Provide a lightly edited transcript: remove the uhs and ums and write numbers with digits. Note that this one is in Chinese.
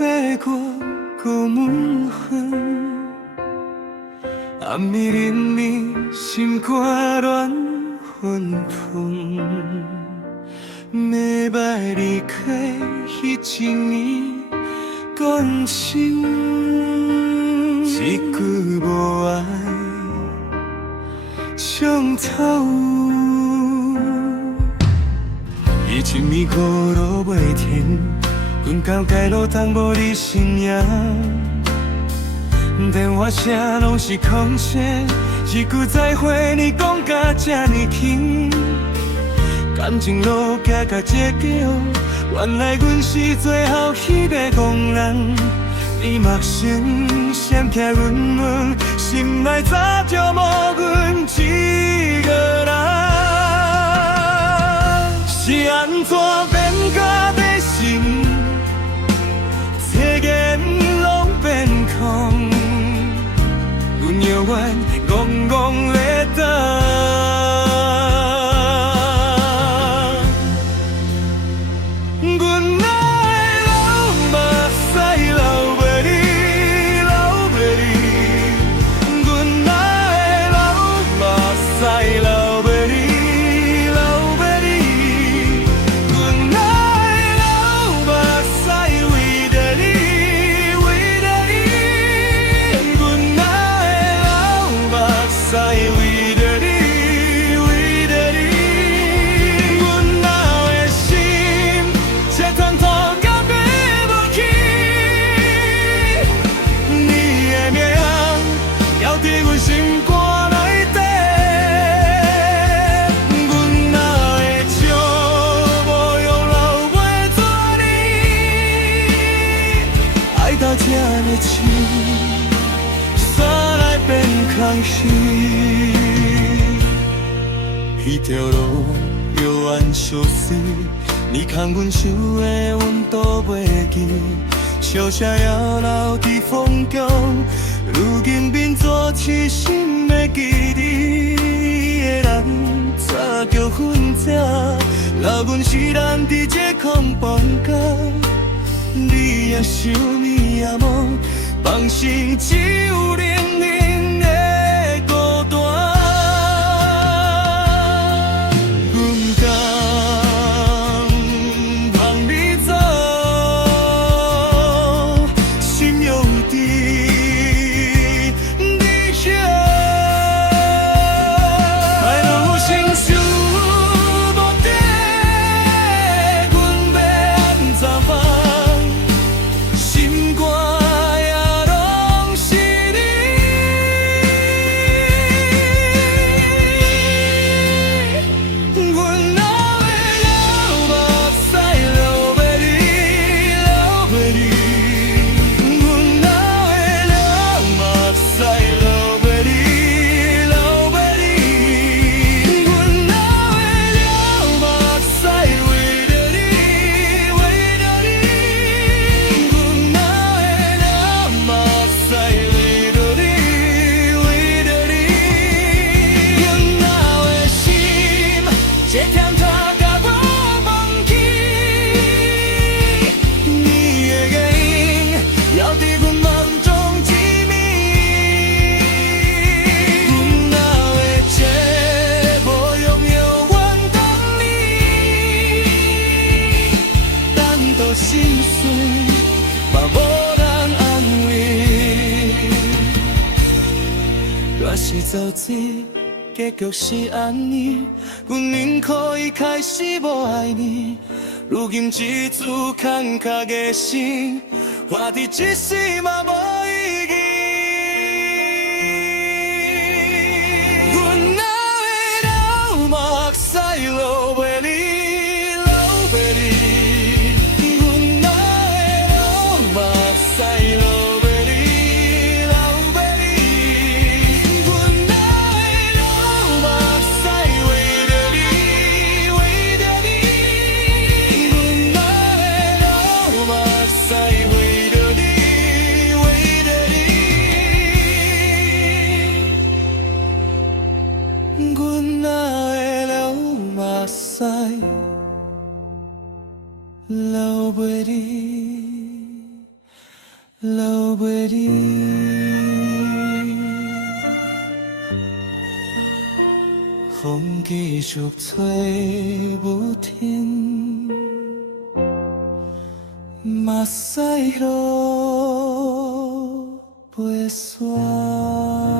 되고 고물흔 안미리你心挂乱混沌每摆离开一情意感情一句无爱伤透已经迷过路袂停阮到街路通无你身影电话声拢是空声一句再会你讲甲这呢轻感情路行到这桥原来阮是最后迄个憨人你目眩闪起阮问心内早就无阮一个人是安怎变甲底心切言拢变空阮永远戆戆咧等迄条路遥远相思，你牵阮手的温度袂记，笑声也留伫风中。如今变作痴心的记忆的人，早叫分者，留阮世人伫这空房间。你也想你也梦，放心只有零零的孤单。早知结局是安尼，阮宁可一开始无爱你。如今一次坎坷的心，活伫一世嘛无意义。阮哪会了目屎落袂离，落袂离。阮哪会了目屎落。阮哪会流目屎流袂离？流袂离，风继续吹不停，目屎落袂煞。